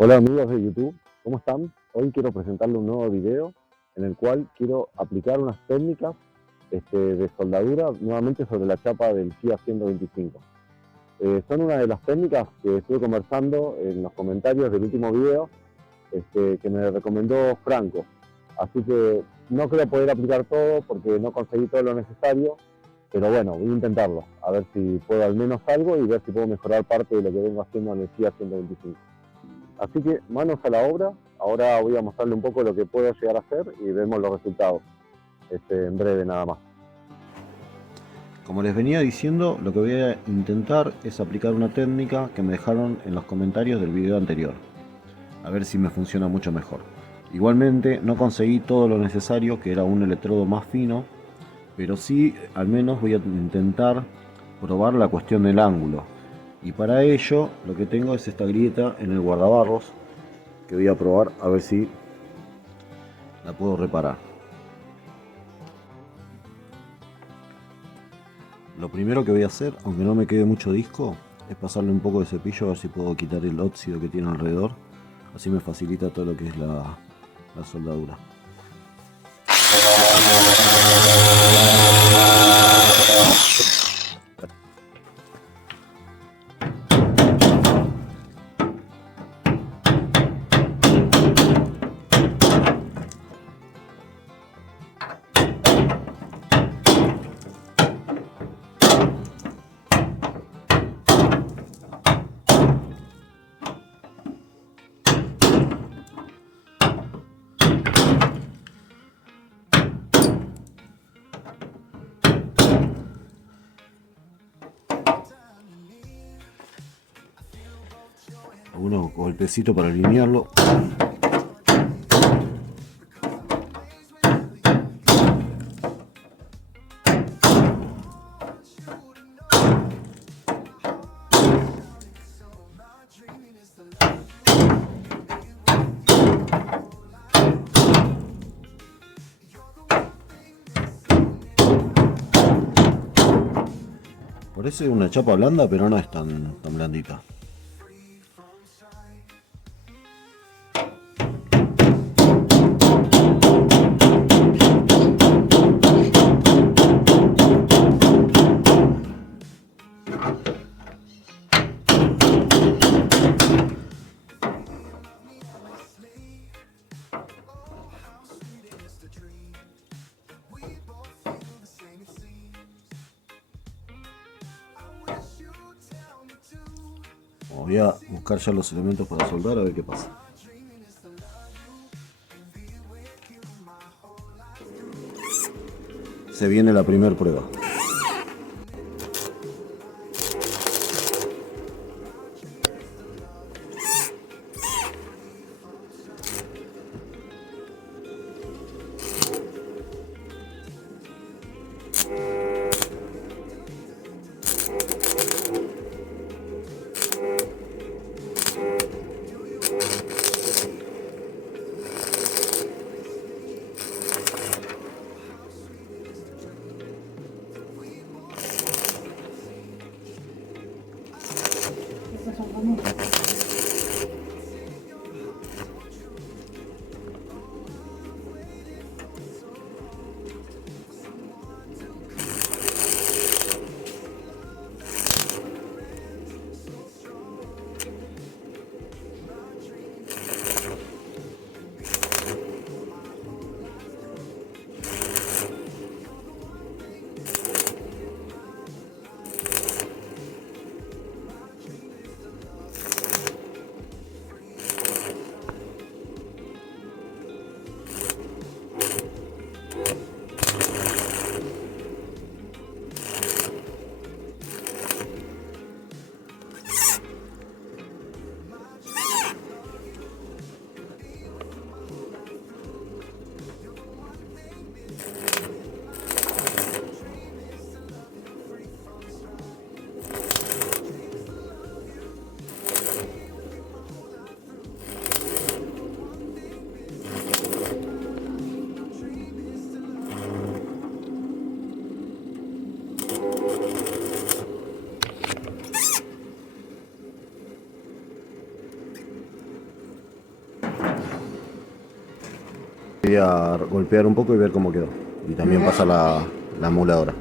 Hola amigos de YouTube, ¿cómo están? Hoy quiero presentarles un nuevo video en el cual quiero aplicar unas técnicas de soldadura nuevamente sobre la chapa del Kia 125. Son una de las técnicas que estuve conversando en los comentarios del último video que me recomendó Franco. Así que no creo poder aplicar todo porque no conseguí todo lo necesario, pero bueno, voy a intentarlo, a ver si puedo al menos algo y ver si puedo mejorar parte de lo que vengo haciendo en el Kia 125. Así que manos a la obra, ahora voy a mostrarle un poco lo que puedo llegar a hacer y vemos los resultados en breve nada más. Como les venía diciendo, lo que voy a intentar es aplicar una técnica que me dejaron en los comentarios del video anterior. A ver si me funciona mucho mejor. Igualmente no conseguí todo lo necesario, que era un electrodo más fino, pero sí al menos voy a intentar probar la cuestión del ángulo. Y para ello lo que tengo es esta grieta en el guardabarros, que voy a probar a ver si la puedo reparar. Lo primero que voy a hacer, aunque no me quede mucho disco, es pasarle un poco de cepillo a ver si puedo quitar el óxido que tiene alrededor. Así me facilita todo lo que es la soldadura. Algunos golpecitos para alinearlo. Parece una chapa blanda, pero no es tan blandita. Voy a buscar ya los elementos para soldar a ver qué pasa. Se viene la primera prueba. Voy a golpear un poco y ver cómo quedó. Y también pasa la amuladora.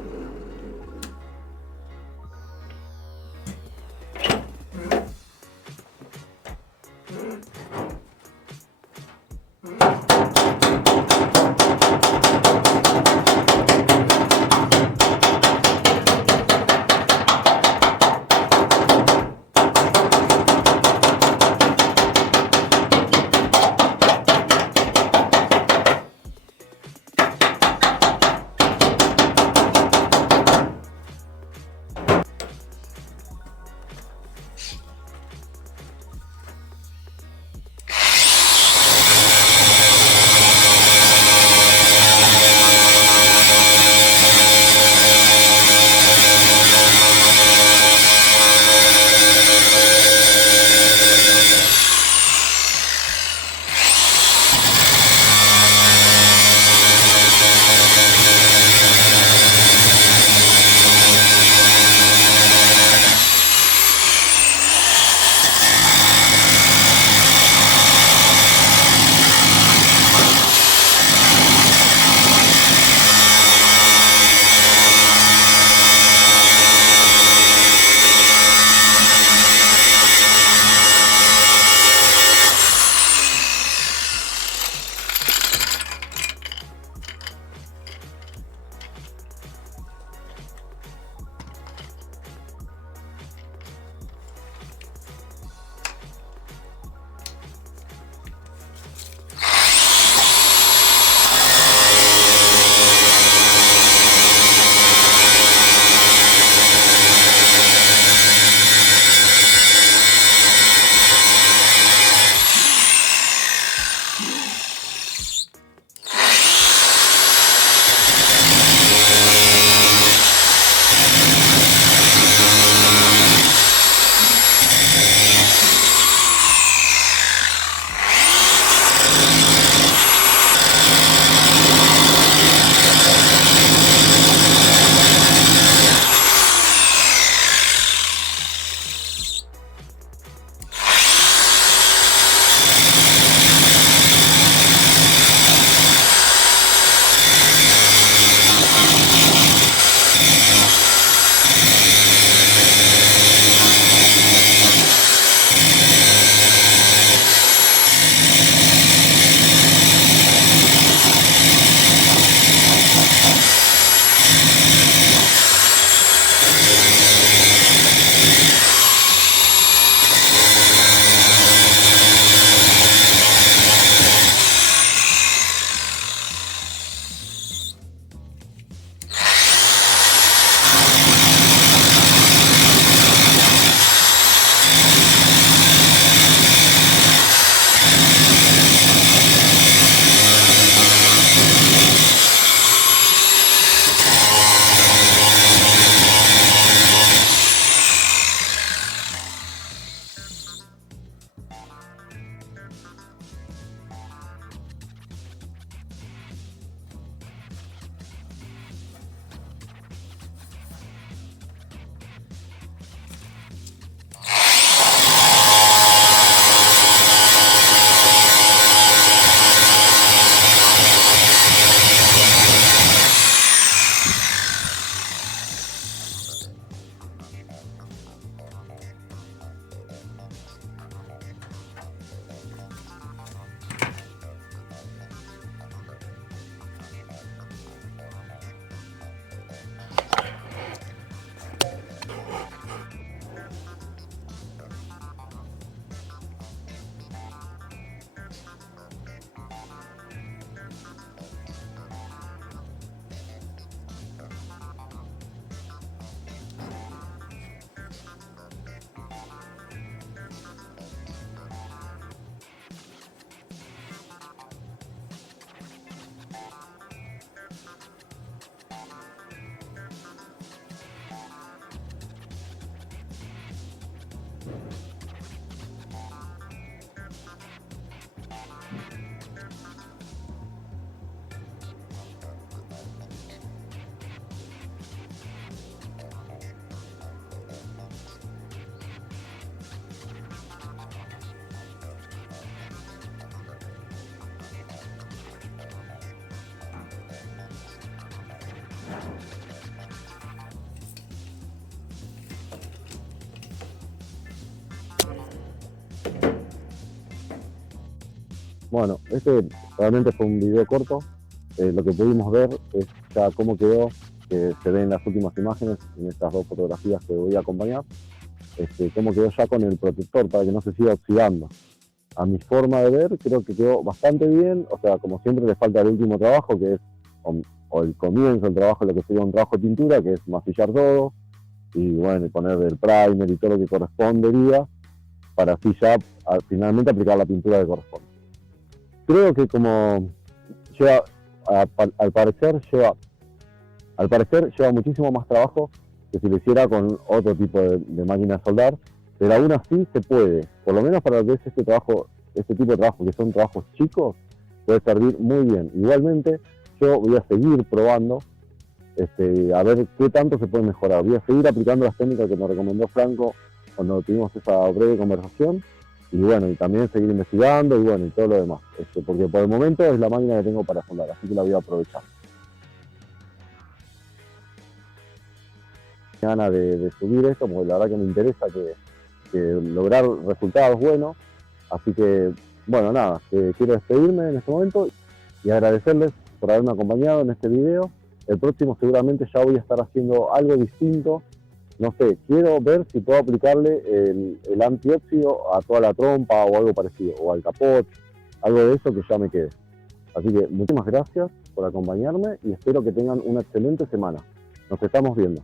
Bueno, este realmente fue un video corto. Lo que pudimos ver es ya cómo quedó, que se ven las últimas imágenes en estas dos fotografías que voy a acompañar, cómo quedó ya con el protector para que no se siga oxidando. A mi forma de ver, creo que quedó bastante bien. O sea, como siempre le falta el último trabajo, que es o el comienzo del trabajo, lo que sería un trabajo de pintura, que es masillar todo y bueno, y poner el primer y todo lo que correspondería para así ya finalmente aplicar la pintura que corresponde. Creo que como lleva, al parecer lleva muchísimo más trabajo que si lo hiciera con otro tipo de máquina de soldar, pero aún así se puede, por lo menos para lo que es este tipo de trabajo, que son trabajos chicos, puede servir muy bien. Igualmente, yo voy a seguir probando, a ver qué tanto se puede mejorar. Voy a seguir aplicando las técnicas que nos recomendó Franco cuando tuvimos esa breve conversación, y bueno, y también seguir investigando y bueno, y todo lo demás, porque por el momento es la máquina que tengo para soldar, así que la voy a aprovechar. Ganas de subir esto, porque la verdad que me interesa que lograr resultados buenos. Así que, bueno, nada, quiero despedirme en este momento y agradecerles por haberme acompañado en este video. El próximo seguramente ya voy a estar haciendo algo distinto. No sé, quiero ver si puedo aplicarle el antióxido a toda la trompa o algo parecido, o al capot, algo de eso que ya me quede. Así que muchísimas gracias por acompañarme y espero que tengan una excelente semana. Nos estamos viendo.